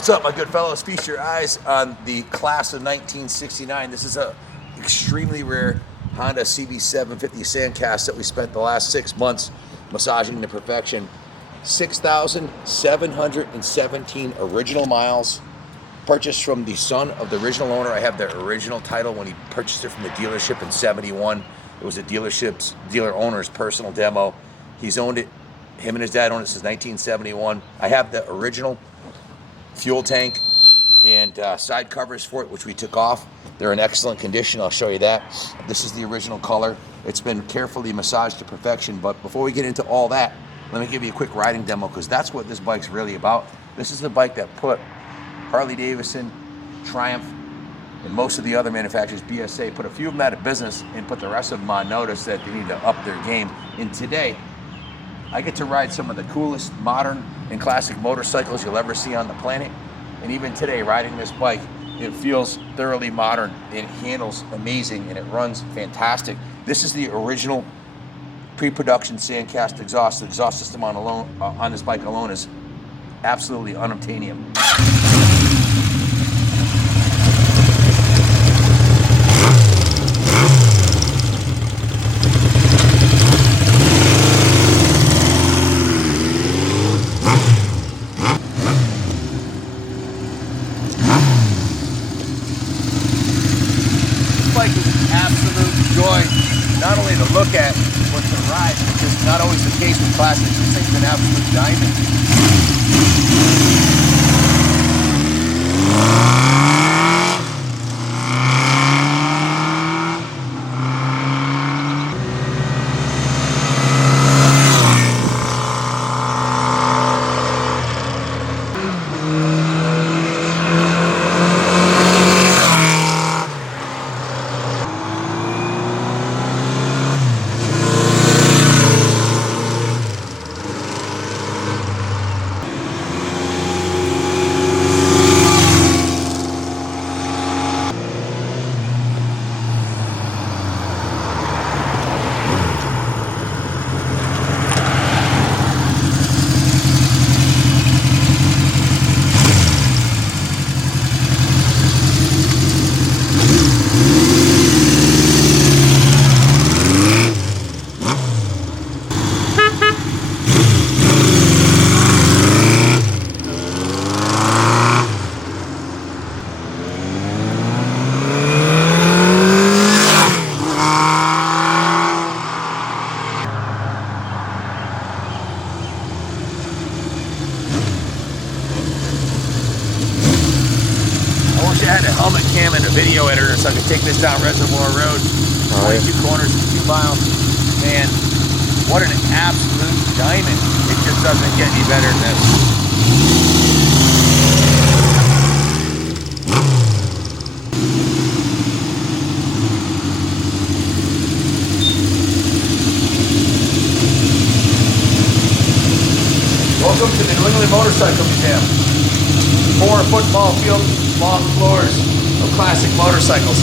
What's up, my good fellows? Feast your eyes on the class of 1969. This is a extremely rare Honda CB750 Sandcast that we spent the last 6 months massaging to perfection. 6,717 original miles, purchased from the son of the original owner. I have the original title when he purchased it from the dealership in '71. It was the dealer owner's personal demo. He's owned it, him and his dad owned it since 1971. I have the original fuel tank and side covers for it, which we took off. They're in excellent condition. I'll show you that. This is the original color. It's been carefully massaged to perfection. But before we get into all that, let me give you a quick riding demo, because that's what this bike's really about. This is the bike that put Harley Davidson, Triumph, and most of the other manufacturers, BSA, put a few of them out of business and put the rest of them on notice that they need to up their game. And today, I get to ride some of the coolest modern and classic motorcycles you'll ever see on the planet. And even today, riding this bike, it feels thoroughly modern, it handles amazing, and it runs fantastic. This is the original pre-production Sandcast exhaust. The exhaust system on this bike alone is absolutely unobtainium. Bike is an absolute joy, not only to look at, but to ride, which is not always the case with classics. This thing's an absolute diamond. I had a helmet cam and a video editor so I could take this down Reservoir Road, 22 corners in 2 miles. Man, what an absolute diamond. It just doesn't get any better than this. Welcome to the New England Motorcycle Museum. 4 football field long floors of classic motorcycles.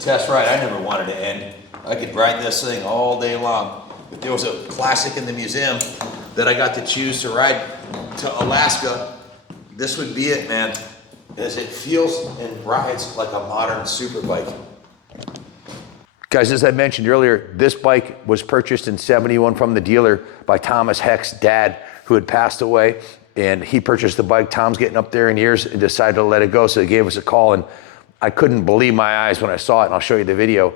Test ride I never wanted to end. I could ride this thing all day long. If there was a classic in the museum that I got to choose to ride to Alaska, this would be it, man. As it feels and rides like a modern super bike. Guys, as I mentioned earlier, this bike was purchased in '71 from the dealer by Thomas Heck's dad, who had passed away. And he purchased the bike. Tom's getting up there in years and decided to let it go, so he gave us a call. And I couldn't believe my eyes when I saw it, and I'll show you the video.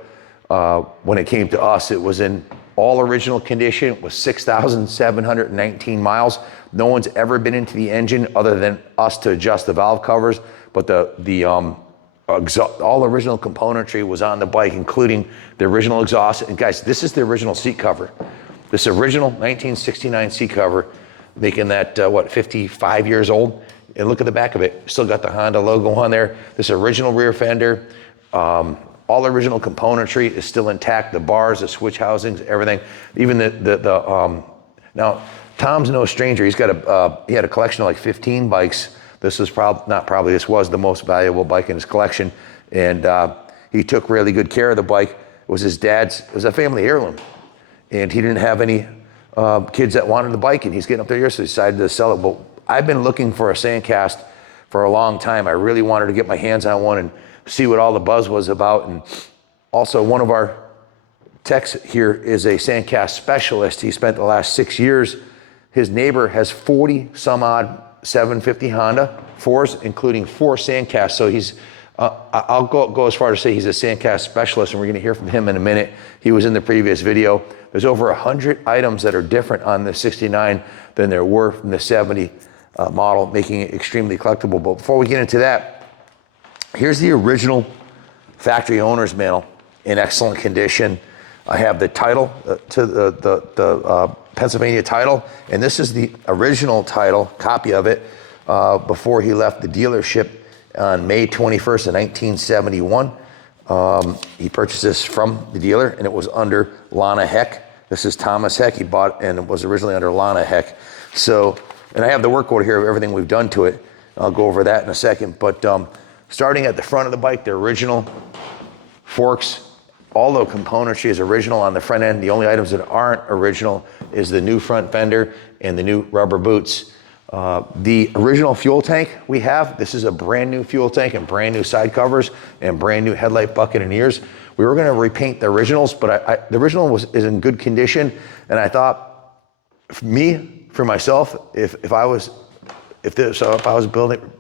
When it came to us, it was in all original condition with 6,719 miles. No one's ever been into the engine other than us to adjust the valve covers, but all original componentry was on the bike, including the original exhaust. And guys, this is the original seat cover. This original 1969 seat cover, making that, 55 years old. And look at the back of it. Still got the Honda logo on there. This original rear fender, all original componentry is still intact. The bars, the switch housings, everything. Even now, Tom's no stranger. He had a collection of like 15 bikes. This was this was the most valuable bike in his collection. And he took really good care of the bike. It was his dad's, it was a family heirloom. And he didn't have any kids that wanted the bike, and he's getting up there here, so he decided to sell it. But I've been looking for a Sandcast for a long time. I really wanted to get my hands on one and see what all the buzz was about. And also, one of our techs here is a Sandcast specialist. He spent the last 6 years. His neighbor has 40 some odd 750 Honda 4s, including 4 Sandcasts. So he's, I'll go as far to say he's a Sandcast specialist, and we're gonna hear from him in a minute. He was in the previous video. There's over 100 items that are different on the 69 than there were from the 70 model, making it extremely collectible. But before we get into that, here's the original factory owner's manual in excellent condition. I have the title to the Pennsylvania title, and this is the original title, copy of it, before he left the dealership on May 21st of 1971. He purchased this from the dealer, and it was under Lana Heck. This is Thomas Heck. He bought, and it was originally under Lana Heck. So, and I have the work order here of everything we've done to it. I'll go over that in a second. But starting at the front of the bike, the original forks, all the componentry is original on the front end. The only items that aren't original is the new front fender and the new rubber boots. The original fuel tank we have, this is a brand new fuel tank and brand new side covers and brand new headlight bucket and ears. We were gonna repaint the originals, but the original is in good condition. And I thought, for myself, if I was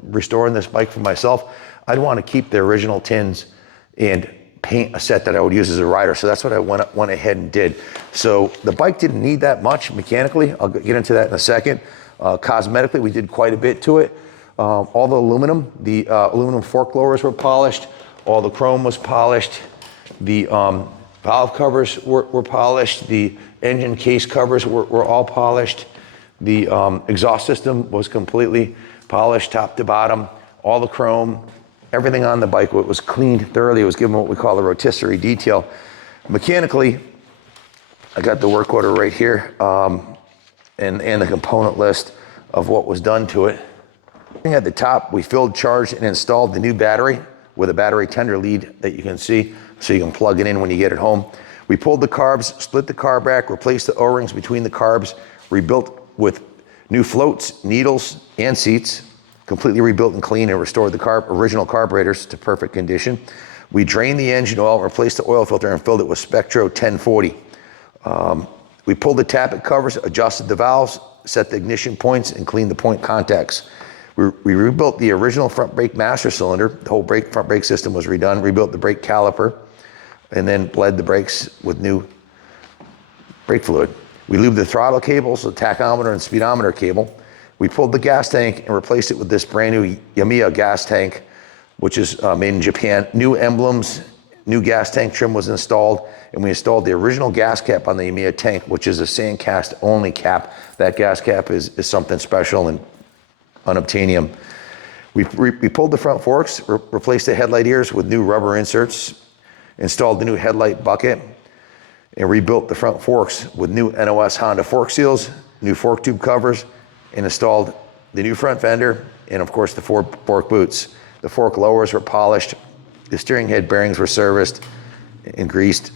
restoring this bike for myself, I'd want to keep the original tins and paint a set that I would use as a rider. So that's what I went ahead and did. So the bike didn't need that much mechanically. I'll get into that in a second. Cosmetically, we did quite a bit to it. All the aluminum fork lowers were polished. All the chrome was polished. The valve covers were polished. The engine case covers were all polished. The exhaust system was completely polished top to bottom. All the chrome, everything on the bike was cleaned thoroughly. It was given what we call a rotisserie detail. Mechanically, I got the work order right here, and the component list of what was done to it. At the top, we filled, charged, and installed the new battery with a battery tender lead that you can see, so you can plug it in when you get it home. We pulled the carbs, split the carb rack, replaced the O-rings between the carbs, rebuilt with new floats, needles, and seats, completely rebuilt and cleaned and restored the original carburetors to perfect condition. We drained the engine oil, replaced the oil filter, and filled it with Spectro 1040. We pulled the tappet covers, adjusted the valves, set the ignition points, and cleaned the point contacts. We rebuilt the original front brake master cylinder. The whole front brake system was redone, rebuilt the brake caliper, and then bled the brakes with new brake fluid. We lubed the throttle cables, the tachometer and speedometer cable. We pulled the gas tank and replaced it with this brand new Yamaha gas tank, which is made in Japan. New emblems, new gas tank trim was installed, and we installed the original gas cap on the Yamaha tank, which is a Sandcast only cap. That gas cap is something special and unobtainium. We pulled the front forks, replaced the headlight ears with new rubber inserts, installed the new headlight bucket, and rebuilt the front forks with new NOS Honda fork seals, new fork tube covers, and installed the new front fender, and of course the fork boots. The fork lowers were polished, the steering head bearings were serviced and greased.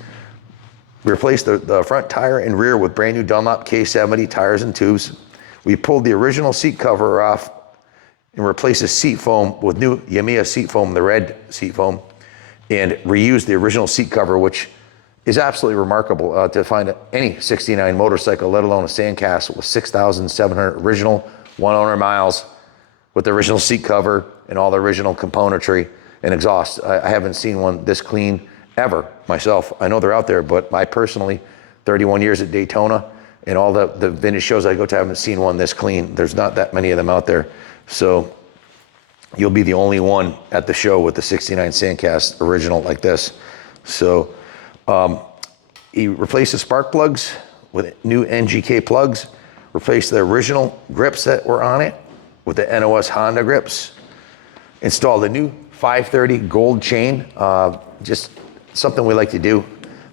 We replaced the front tire and rear with brand new Dunlop K70 tires and tubes. We pulled the original seat cover off and replaced the seat foam with new Yamaha seat foam, the red seat foam, and reused the original seat cover, which is absolutely remarkable to find any 69 motorcycle, let alone a Sandcast with 6,700 original one-owner miles with the original seat cover and all the original componentry and exhaust. I haven't seen one this clean ever myself. I know they're out there, but I personally 31 years at Daytona, and all the vintage shows I go to, I haven't seen one this clean. There's not that many of them out there. So you'll be the only one at the show with the 69 Sandcast original like this. So he replaced the spark plugs with new NGK plugs, replaced the original grips that were on it with the NOS Honda grips, installed a new 530 gold chain, just something we like to do.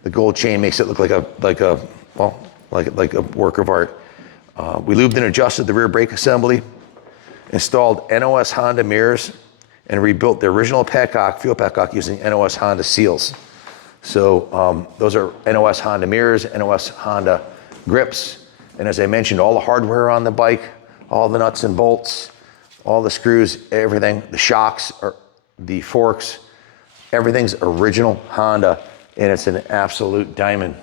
The gold chain makes it look like a work of art. We lubed and adjusted the rear brake assembly, installed NOS Honda mirrors, and rebuilt the original petcock, fuel petcock, using NOS Honda seals. So those are NOS Honda mirrors, NOS Honda grips, and as I mentioned, all the hardware on the bike, all the nuts and bolts, all the screws, everything, the shocks, or the forks, everything's original Honda, and it's an absolute diamond.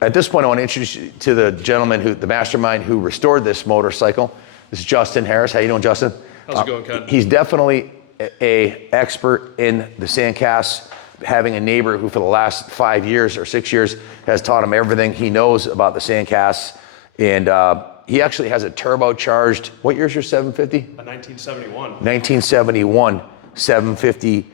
At this point, I want to introduce you to the gentleman, the mastermind who restored this motorcycle. This is Justin Harris. How you doing, Justin? How's it going, Ken? He's definitely a expert in the Sandcast, having a neighbor who for the last 5 years or 6 years has taught him everything he knows about the Sandcast. And he actually has a turbocharged, what year's your 750? A 1971. 1971 750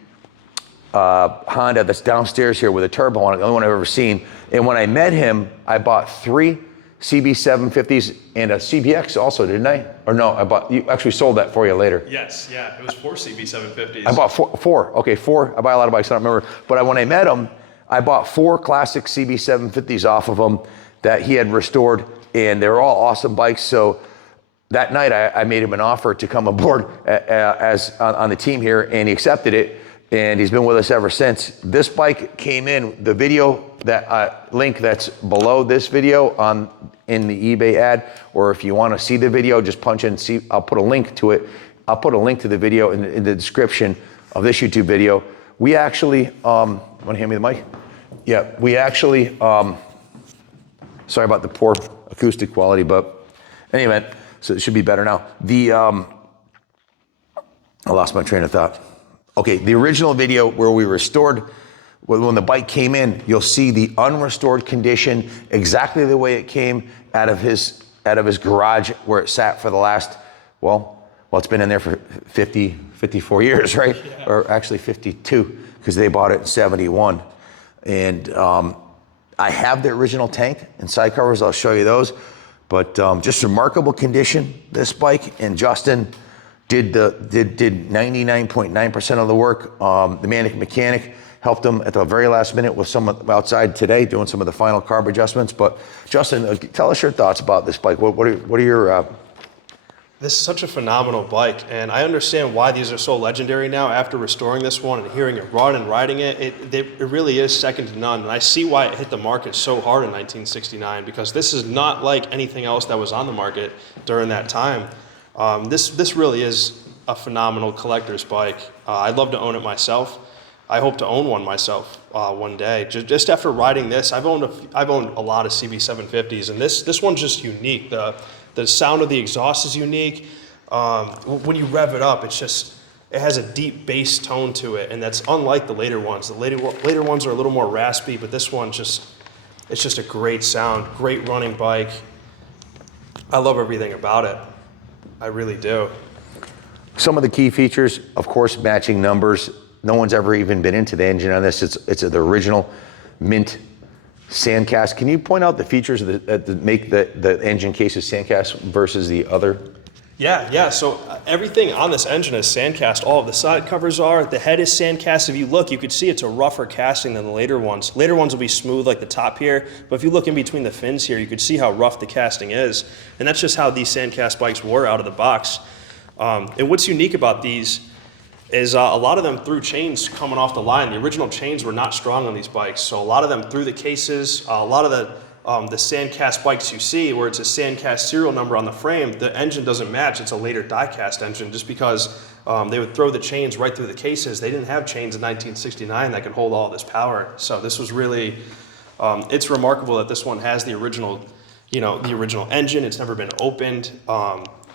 Honda that's downstairs here with a turbo on it, the only one I've ever seen. And when I met him, I bought 3 CB750s and a CBX also, didn't I? Or no, you actually sold that for you later. Yes, yeah, it was 4 CB750s. I bought four. Okay, 4. I buy a lot of bikes, I don't remember. But when I met him, I bought 4 classic CB750s off of him that he had restored, and they were all awesome bikes. So that night, I made him an offer to come aboard on the team here, and he accepted it, and he's been with us ever since. This bike came in, the video, that link that's below this video in the eBay ad, or if you want to see the video, just punch in, see, I'll put a link to it. I'll put a link to the video in the description of this YouTube video. We actually, want to hand me the mic? Yeah, we actually, sorry about the poor acoustic quality, but in any event, so it should be better now. I lost my train of thought. Okay, the original video where we restored, when the bike came in, you'll see the unrestored condition, exactly the way it came out of his garage where it sat for the last, well, it's been in there for 54 years, right? Yeah. Or actually 52, because they bought it in 71. And I have the original tank and side covers, I'll show you those. But just remarkable condition, this bike, and Justin did 99.9% of the work. The mechanic helped him at the very last minute with some outside today, doing some of the final carb adjustments. But Justin, tell us your thoughts about this bike. What are your... This is such a phenomenal bike, and I understand why these are so legendary now after restoring this one and hearing it run and riding it. It really is second to none, and I see why it hit the market so hard in 1969, because this is not like anything else that was on the market during that time. This really is a phenomenal collector's bike. I'd love to own it myself. I hope to own one myself one day. Just after riding this, I've owned a lot of CB750s, and this one's just unique. The sound of the exhaust is unique. When you rev it up, it has a deep bass tone to it, and that's unlike the later ones. The later ones are a little more raspy, but this one it's just a great sound, great running bike. I love everything about it. I really do. Some of the key features, of course, matching numbers. No one's ever even been into the engine on this. It's the original mint Sandcast. Can you point out the features that make the engine cases Sandcast versus the other? Yeah. So everything on this engine is Sandcast. All of the side covers are. The head is Sandcast. If you look, you could see it's a rougher casting than the later ones. Later ones will be smooth like the top here, but if you look in between the fins here, you could see how rough the casting is. And that's just how these Sandcast bikes were out of the box. And what's unique about these is a lot of them threw chains coming off the line. The original chains were not strong on these bikes, so a lot of them threw the cases. A lot of the Sandcast bikes you see, where it's a Sandcast serial number on the frame, the engine doesn't match. It's a later die-cast engine, just because they would throw the chains right through the cases. They didn't have chains in 1969 that could hold all this power. So this was really, it's remarkable that this one has the original engine. It's never been opened.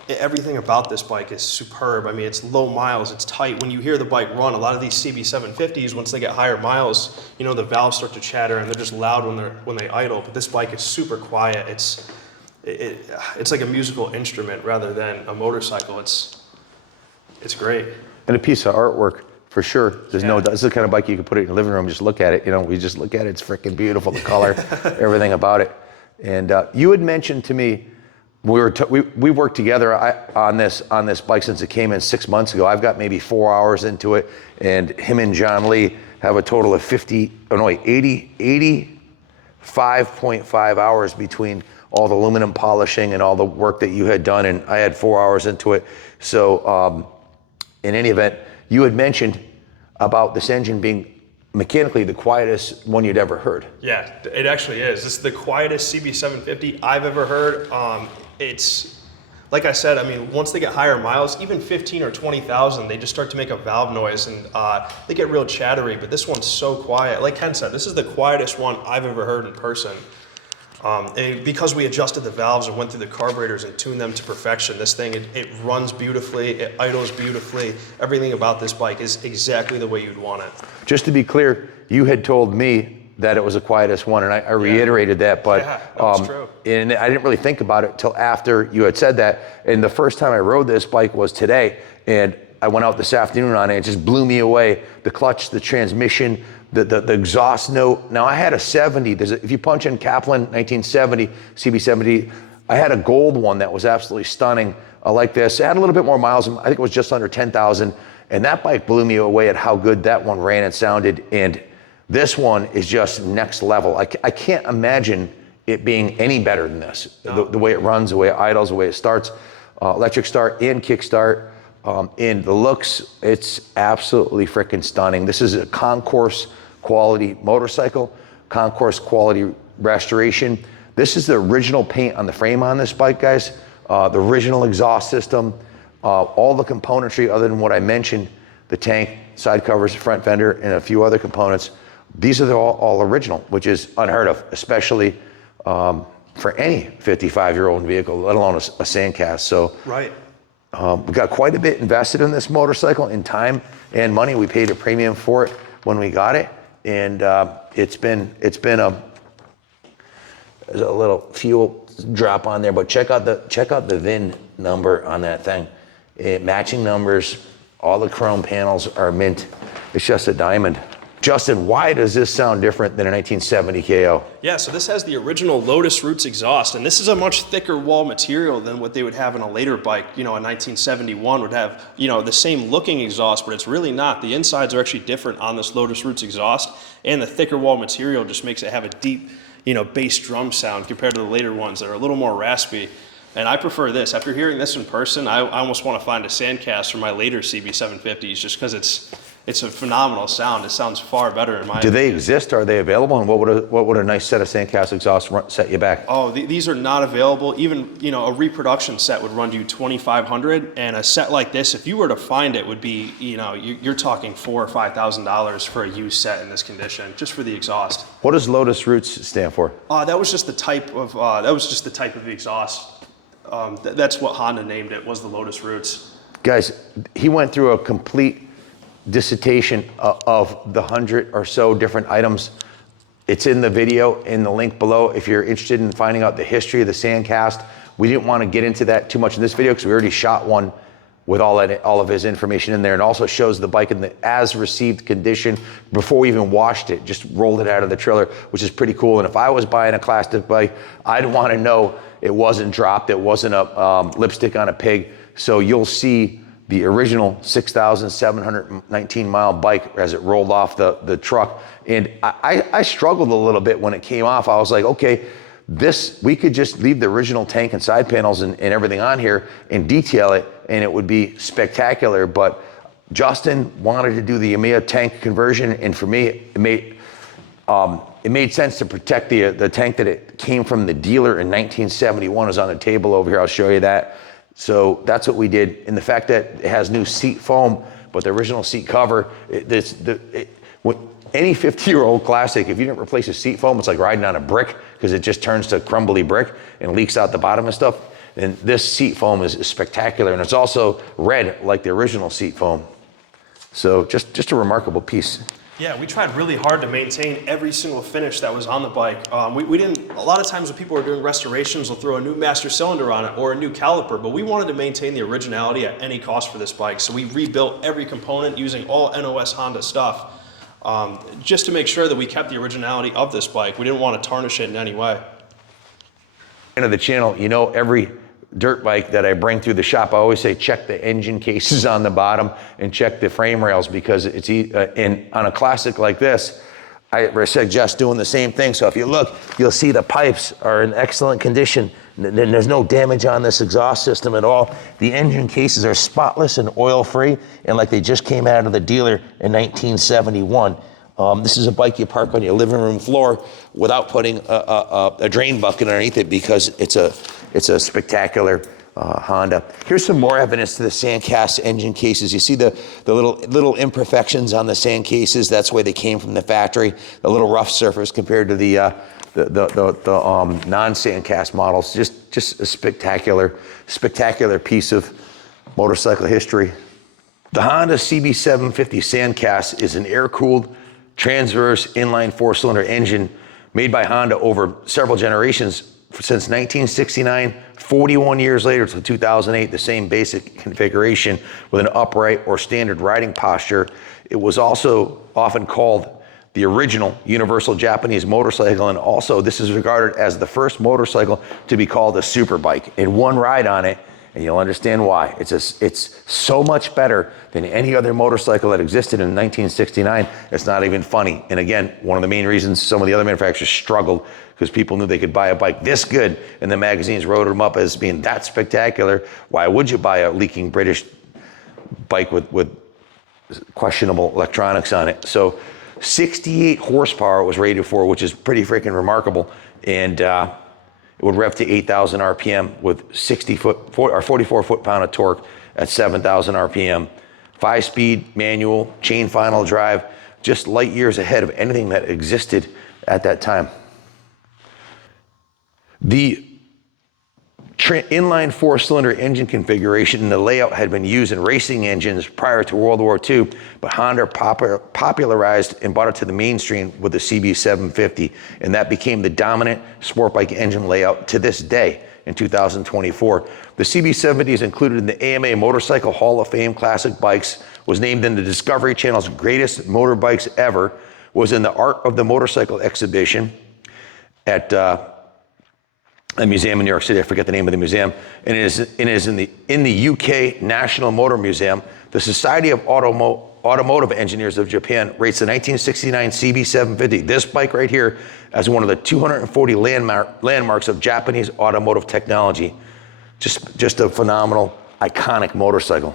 everything about this bike is superb. I mean, it's low miles, it's tight. When you hear the bike run, a lot of these CB750s, once they get higher miles, you know, the valves start to chatter and they're just loud when they idle. But this bike is super quiet. It's like a musical instrument rather than a motorcycle. It's great. And a piece of artwork for sure. There's no. This is the kind of bike you could put it in your living room, just look at it. You know, we just look at it. It's freaking beautiful. The color, everything about it. And you had mentioned to me. We worked together on this bike since it came in 6 months ago. I've got maybe 4 hours into it, and him and John Lee have a total of 85.5 hours between all the aluminum polishing and all the work that you had done, and I had 4 hours into it. So in any event, you had mentioned about this engine being mechanically the quietest one you'd ever heard. Yeah, it actually is. This is the quietest CB750 I've ever heard. It's, like I said, I mean, once they get higher miles, even 15 or 20,000, they just start to make a valve noise and they get real chattery, but this one's so quiet. Like Ken said, this is the quietest one I've ever heard in person. And because we adjusted the valves and went through the carburetors and tuned them to perfection, this thing, it runs beautifully, it idles beautifully. Everything about this bike is exactly the way you'd want it. Just to be clear, you had told me that it was the quietest one, and I reiterated that, but that's true. And I didn't really think about it till after you had said that. And the first time I rode this bike was today, and I went out this afternoon on it. It just blew me away. The clutch, the transmission, the exhaust note. Now I had a 70. If you punch in Kaplan 1970 CB750, I had a gold one that was absolutely stunning, like this. It had a little bit more miles. I think it was just under 10,000, and that bike blew me away at how good that one ran and sounded. And this one is just next level. I can't imagine it being any better than this. No. The way it runs, the way it idles, the way it starts, electric start and kick start. And the looks, it's absolutely freaking stunning. This is a Concourse quality motorcycle, Concourse quality restoration. This is the original paint on the frame on this bike, guys. The original exhaust system, all the componentry other than what I mentioned, the tank, side covers, front fender, and a few other components. These are all original, which is unheard of, especially for any 55-year-old vehicle, let alone a Sandcast. So right. We got quite a bit invested in this motorcycle in time and money. We paid a premium for it when we got it, and it's been there's a little fuel drop on there, but check out the VIN number on that thing. Matching numbers, all the chrome panels are mint. It's just a diamond. Justin, why does this sound different than a 1970 KO? Yeah, so this has the original Lotus Roots exhaust, and this is a much thicker wall material than what they would have in a later bike. You know, a 1971 would have, you know, the same looking exhaust, but it's really not. The insides are actually different on this Lotus Roots exhaust, and the thicker wall material just makes it have a deep, you know, bass drum sound compared to the later ones that are a little more raspy. And I prefer this. After hearing this in person, I almost want to find a Sandcast for my later CB750s just because it's a phenomenal sound. It sounds far better in my opinion. Do they exist? Are they available? And what would a nice set of Sandcast exhausts set you back? Oh, these are not available. Even, you know, a reproduction set would run you $2,500, and a set like this, if you were to find it, would be, you know, you're talking $4,000 or $5,000 for a used set in this condition, just for the exhaust. What does Lotus Roots stand for? That was just the type of exhaust. That's what Honda named it, was the Lotus Roots. Guys, he went through a complete dissertation of the 100 or so different items. It's in the video in the link below if you're interested in finding out the history of the Sandcast. We didn't want to get into that too much in this video because we already shot one with all of his information in there, and also shows the bike in the as received condition before we even washed it, just rolled it out of the trailer, which is pretty cool. And if I was buying a classic bike, I'd want to know it wasn't dropped, it wasn't a lipstick on a pig. So you'll see the original 6,719 mile bike as it rolled off the truck. And I struggled a little bit when it came off. I was like, okay, we could just leave the original tank and side panels and everything on here and detail it, and it would be spectacular. But Justin wanted to do the EMEA tank conversion, and for me, it made sense to protect the tank that it came from the dealer in 1971. Is on the table over here. I'll show you that. So that's what we did. And the fact that it has new seat foam, but the original seat cover, any 50-year-old classic, if you didn't replace a seat foam, it's like riding on a brick because it just turns to crumbly brick and leaks out the bottom and stuff. And this seat foam is spectacular, and it's also red like the original seat foam. So just a remarkable piece. Yeah, we tried really hard to maintain every single finish that was on the bike. We didn't, a lot of times when people are doing restorations, they'll throw a new master cylinder on it or a new caliper, but we wanted to maintain the originality at any cost for this bike. So we rebuilt every component using all NOS Honda stuff, just to make sure that we kept the originality of this bike. We didn't want to tarnish it in any way. End of the channel, you know, every dirt bike that I bring through the shop, I always say check the engine cases on the bottom and check the frame rails, because it's and on a classic like this, I suggest doing the same thing. So if you look, you'll see the pipes are in excellent condition. There's no damage on this exhaust system at all. The engine cases are spotless and oil-free, and like they just came out of the dealer in 1971. This is a bike you park on your living room floor without putting a drain bucket underneath it, because it's a spectacular Honda. Here's some more evidence to the Sandcast engine cases. You see the little imperfections on the sand cases. That's where they came from the factory. A little rough surface compared to the non-Sandcast models. Just a spectacular piece of motorcycle history. The Honda CB750 Sandcast is an air-cooled transverse inline four-cylinder engine made by Honda over several generations since 1969, 41 years later to 2008, the same basic configuration with an upright or standard riding posture. It was also often called the original universal Japanese motorcycle, and also this is regarded as the first motorcycle to be called a super bike. In one ride on it, and you'll understand why. It's so much better than any other motorcycle that existed in 1969. It's not even funny. And again, one of the main reasons some of the other manufacturers struggled, because people knew they could buy a bike this good, and the magazines wrote them up as being that spectacular. Why would you buy a leaking British bike with questionable electronics on it? So 68 horsepower it was rated for, which is pretty freaking remarkable. And it would rev to 8,000 RPM with 44 foot-pound of torque at 7,000 RPM. 5-speed manual, chain final drive, just light years ahead of anything that existed at that time. The inline four-cylinder engine configuration and the layout had been used in racing engines prior to World War II, but Honda popularized and brought it to the mainstream with the CB750, and that became the dominant sport bike engine layout to this day in 2024. The CB750 is included in the AMA Motorcycle Hall of Fame Classic Bikes, was named in the Discovery Channel's Greatest Motorbikes Ever, was in the Art of the Motorcycle exhibition at a museum in New York City. I forget the name of the museum, and it is in the UK National Motor Museum. The Society of Automotive Engineers of Japan rates the 1969 CB750, this bike right here, as one of the 240 landmarks of Japanese automotive technology. Just a phenomenal, iconic motorcycle.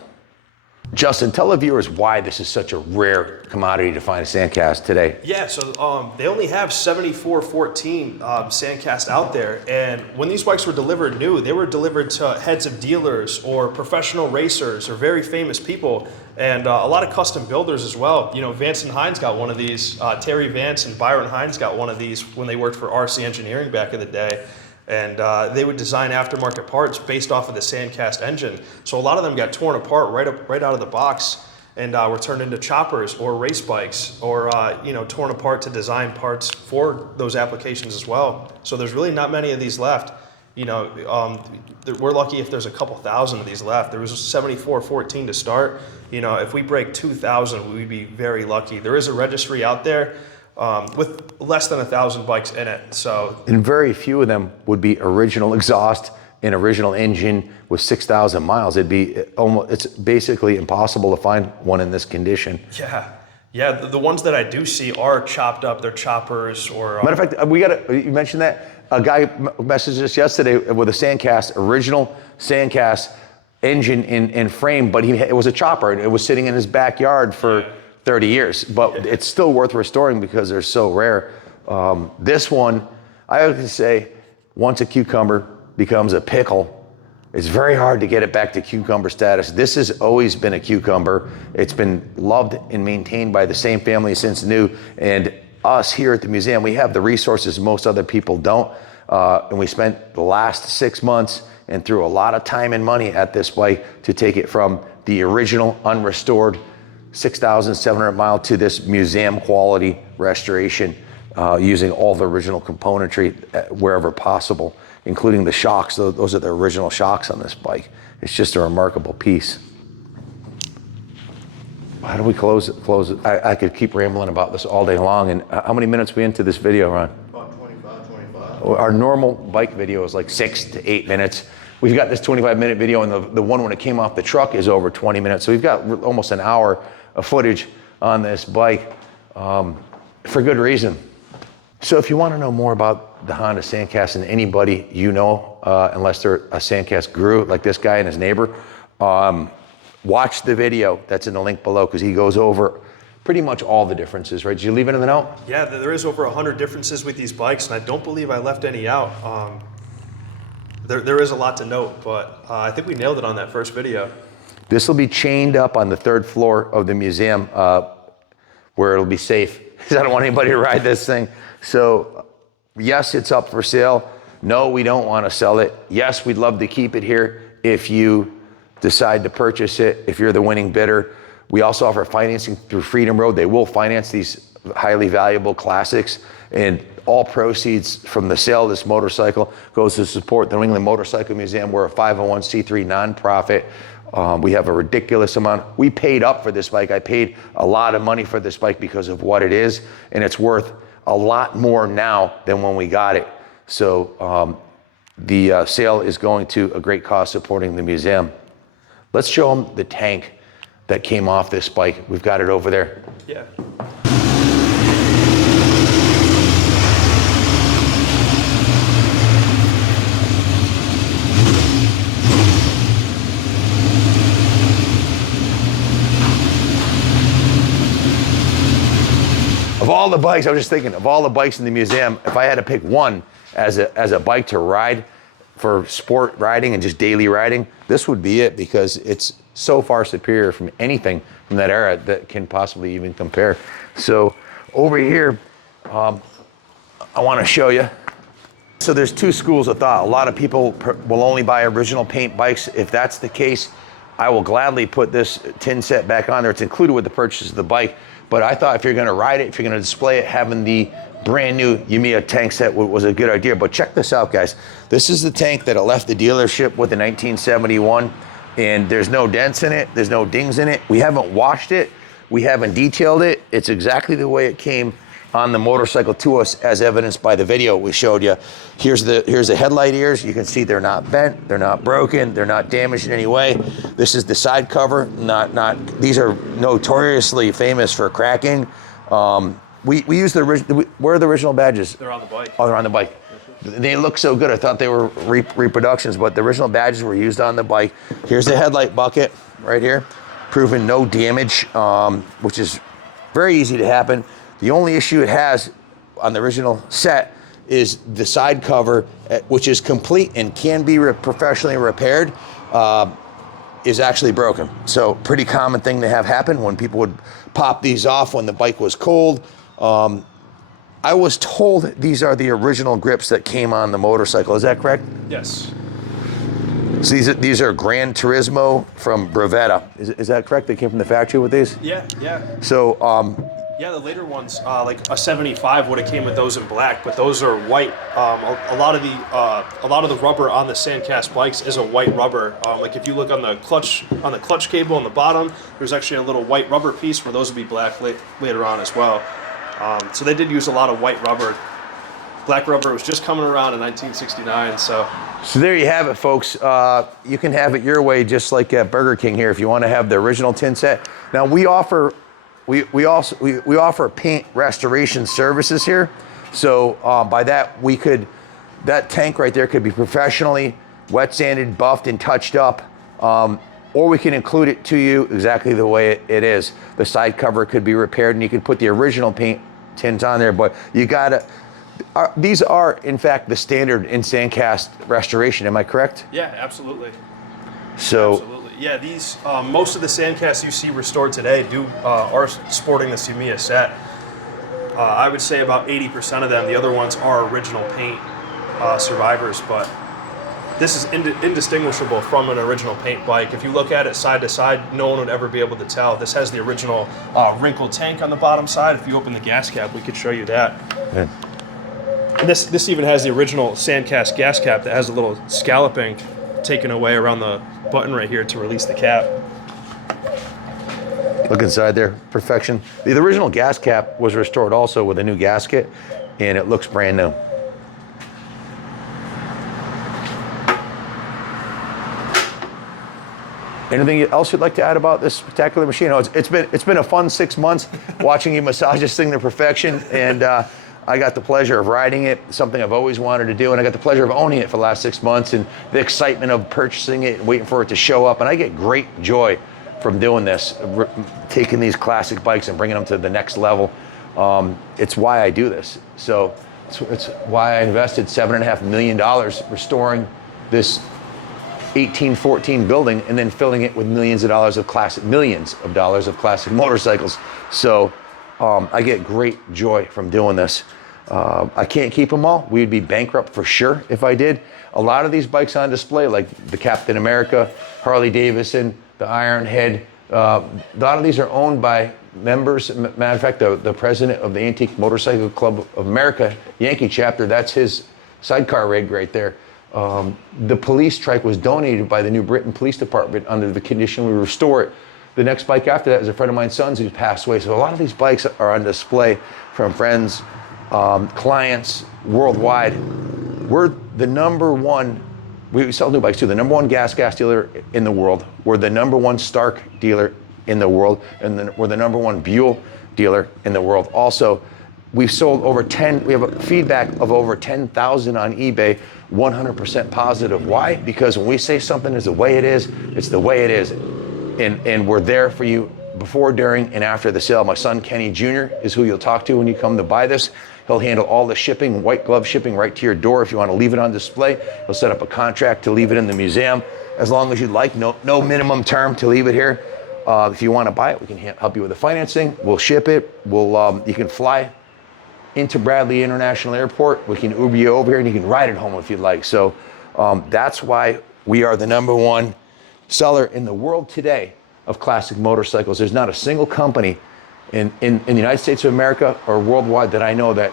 Justin, tell the viewers why this is such a rare commodity to find a Sandcast today. Yeah, so they only have 7414 Sandcast out there, and when these bikes were delivered new, they were delivered to heads of dealers or professional racers or very famous people, and a lot of custom builders as well. You know, Vance and Hines got one of these. Terry Vance and Byron Hines got one of these when they worked for RC Engineering back in the day. And they would design aftermarket parts based off of the Sandcast engine. So a lot of them got torn apart right out of the box, and were turned into choppers or race bikes, or torn apart to design parts for those applications as well. So there's really not many of these left. You know, we're lucky if there's a couple thousand of these left. There was 7414 to start. You know, if we break 2,000, we'd be very lucky. There is a registry out there with less than 1,000 bikes in it. So, and very few of them would be original exhaust and original engine with 6,000 miles. It's basically impossible to find one in this condition. Yeah. The ones that I do see are chopped up. They're choppers or. Matter of fact, you mentioned that a guy messaged us yesterday with a Sandcast, original Sandcast engine and frame, but it was a chopper, and it was sitting in his backyard for 30 years, but it's still worth restoring because they're so rare. This one, I would say, once a cucumber becomes a pickle, it's very hard to get it back to cucumber status. This has always been a cucumber. It's been loved and maintained by the same family since new, and us here at the museum, we have the resources most other people don't, and we spent the last 6 months and threw a lot of time and money at this bike to take it from the original unrestored 6,700 mile to this museum quality restoration, using all the original componentry wherever possible, including the shocks. Those are the original shocks on this bike. It's just a remarkable piece. How do we close it? I could keep rambling about this all day long. And how many minutes we into this video, Ron? About 25. Our normal bike video is like 6 to 8 minutes. We've got this 25-minute video, and the one when it came off the truck is over 20 minutes. So we've got almost an hour of footage on this bike, for good reason. So if you want to know more about the Honda Sandcast and anybody you know, unless they're a Sandcast guru like this guy and his neighbor, watch the video that's in the link below, because he goes over pretty much all the differences, right? Did you leave anything out? Yeah, there is over 100 differences with these bikes, and I don't believe I left any out. There is a lot to note, but I think we nailed it on that first video. This will be chained up on the 3rd floor of the museum, where it'll be safe, because I don't want anybody to ride this thing. So yes, it's up for sale. No, we don't want to sell it. Yes, we'd love to keep it here if you decide to purchase it, if you're the winning bidder. We also offer financing through Freedom Road. They will finance these highly valuable classics, and all proceeds from the sale of this motorcycle goes to support the New England Motorcycle Museum. We're a 501c3 nonprofit. We have a ridiculous amount. We paid up for this bike. I paid a lot of money for this bike because of what it is, and it's worth a lot more now than when we got it. So the sale is going to a great cause supporting the museum. Let's show them the tank that came off this bike. We've got it over there. Yeah. Of all the bikes, I was just thinking, of all the bikes in the museum, if I had to pick one as a bike to ride for sport riding and just daily riding, this would be it, because it's so far superior from anything from that era that can possibly even compare. So over here, I want to show you. So there's two schools of thought. A lot of people will only buy original paint bikes. If that's the case, I will gladly put this tin set back on there. It's included with the purchase of the bike. But I thought if you're going to ride it, if you're going to display it, having the brand new Yamiya tank set was a good idea. But check this out, guys. This is the tank that I left the dealership with in 1971, and there's no dents in it. There's no dings in it. We haven't washed it. We haven't detailed it. It's exactly the way it came on the motorcycle to us, as evidenced by the video we showed you. Here's the headlight ears. You can see they're not bent, they're not broken, they're not damaged in any way. This is the side cover. These are notoriously famous for cracking. We use the original. Where are the original badges? They're on the bike. Oh, they're on the bike. They look so good. I thought they were reproductions, but the original badges were used on the bike. Here's the headlight bucket right here, proving no damage, which is very easy to happen. The only issue it has on the original set is the side cover, which is complete and can be professionally repaired, is actually broken. So pretty common thing to have happen when people would pop these off when the bike was cold. I was told these are the original grips that came on the motorcycle. Is that correct? Yes. So these are Gran Turismo from Brevetta. Is that correct? They came from the factory with these? Yeah. So yeah, the later ones, like a 75 would have came with those in black, but those are white. A lot of the rubber on the Sandcast bikes is a white rubber. Like if you look on the clutch cable on the bottom, there's actually a little white rubber piece where those will be black later on as well. So they did use a lot of white rubber. Black rubber was just coming around in 1969, so there you have it, folks. You can have it your way, just like at Burger King here. If you want to have the original tin set. Now we offer paint restoration services here. So by that that tank right there could be professionally wet sanded, buffed, and touched up, or we can include it to you exactly the way it is. The side cover could be repaired, and you can put the original paint tins on there. But you gotta. These are, in fact, the standard in Sandcast restoration. Am I correct? yeah, absolutely. So. Absolutely. Yeah, these most of the Sandcasts you see restored today are sporting this Yamiya set. I would say about 80% of them. The other ones are original paint survivors, but this is indistinguishable from an original paint bike. If you look at it side to side, no one would ever be able to tell. This has the original wrinkled tank on the bottom side. If you open the gas cap, we could show you that. Yeah. And this even has the original Sandcast gas cap that has a little scalloping taken away around the button right here to release the cap. Look inside there, perfection. The original gas cap was restored also with a new gasket, and it looks brand new. Anything else you'd like to add about this spectacular machine? Oh, it's been a fun 6 months watching you massage this thing to perfection, and I got the pleasure of riding it, something I've always wanted to do, and I got the pleasure of owning it for the last 6 months, and the excitement of purchasing it and waiting for it to show up, and I get great joy from doing this, taking these classic bikes and bringing them to the next level. It's why I do this. So it's why I invested $7.5 million restoring this 1814 building and then filling it with millions of dollars of classic motorcycles. So I get great joy from doing this. I can't keep them all. We'd be bankrupt for sure if I did. A lot of these bikes on display, like the Captain America, Harley Davidson, the Ironhead, a lot of these are owned by members. Matter of fact, the president of the Antique Motorcycle Club of America, Yankee chapter, that's his sidecar rig right there. The police trike was donated by the New Britain Police Department under the condition we restore it. The next bike after that is a friend of mine's son's who passed away. So a lot of these bikes are on display from friends, clients worldwide. We're the number one, we sell new bikes too, the number one gas dealer in the world. We're the number one Stark dealer in the world, and then we're the number one Buell dealer in the world. Also, we've sold we have a feedback of over 10,000 on eBay, 100% positive. Why? Because when we say something is the way it is, it's the way it is. And we're there for you before, during, and after the sale. My son, Kenny Jr., is who you'll talk to when you come to buy this. He'll handle all the shipping, white glove shipping right to your door. If you want to leave it on display, he'll set up a contract to leave it in the museum as long as you'd like. No minimum term to leave it here. If you want to buy it, we can help you with the financing. We'll ship it. You can fly into Bradley International Airport. We can Uber you over here, and you can ride it home if you'd like. So that's why we are the number one seller in the world today of classic motorcycles. There's not a single company in the United States of America or worldwide that I know that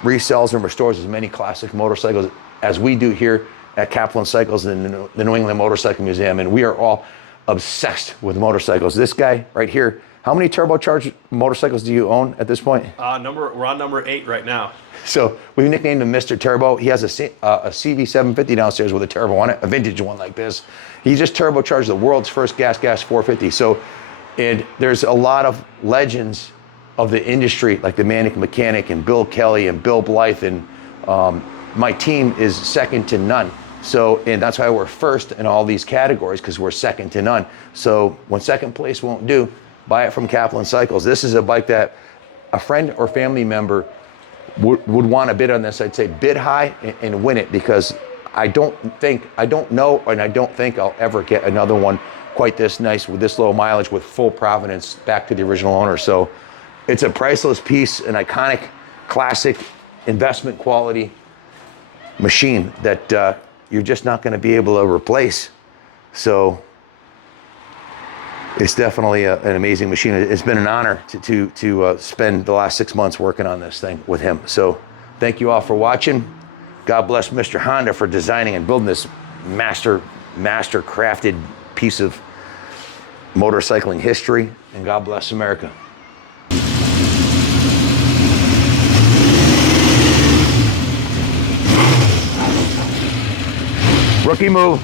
resells and restores as many classic motorcycles as we do here at Kaplan Cycles and the New England Motorcycle Museum. And we are all obsessed with motorcycles. This guy right here, how many turbocharged motorcycles do you own at this point? We're on number 8 right now. So we've nicknamed him Mr. Turbo. He has a CB750 downstairs with a turbo on it, a vintage one like this. He just turbocharged the world's first gas 450. So, and there's a lot of legends of the industry, like the Manic Mechanic and Bill Kelly and Bill Blythe, and my team is second to none. So, and that's why we're first in all these categories, because we're second to none. So when second place won't do, buy it from Kaplan Cycles. This is a bike that a friend or family member would want to bid on this. I'd say bid high and win it, because I don't know, and I don't think I'll ever get another one quite this nice with this low mileage with full provenance back to the original owner. So it's a priceless piece, an iconic, classic, investment quality machine that you're just not going to be able to replace. So it's definitely an amazing machine. It's been an honor to spend the last 6 months working on this thing with him. So thank you all for watching. God bless Mr. Honda for designing and building this master crafted piece of motorcycling history. And God bless America. Rookie move.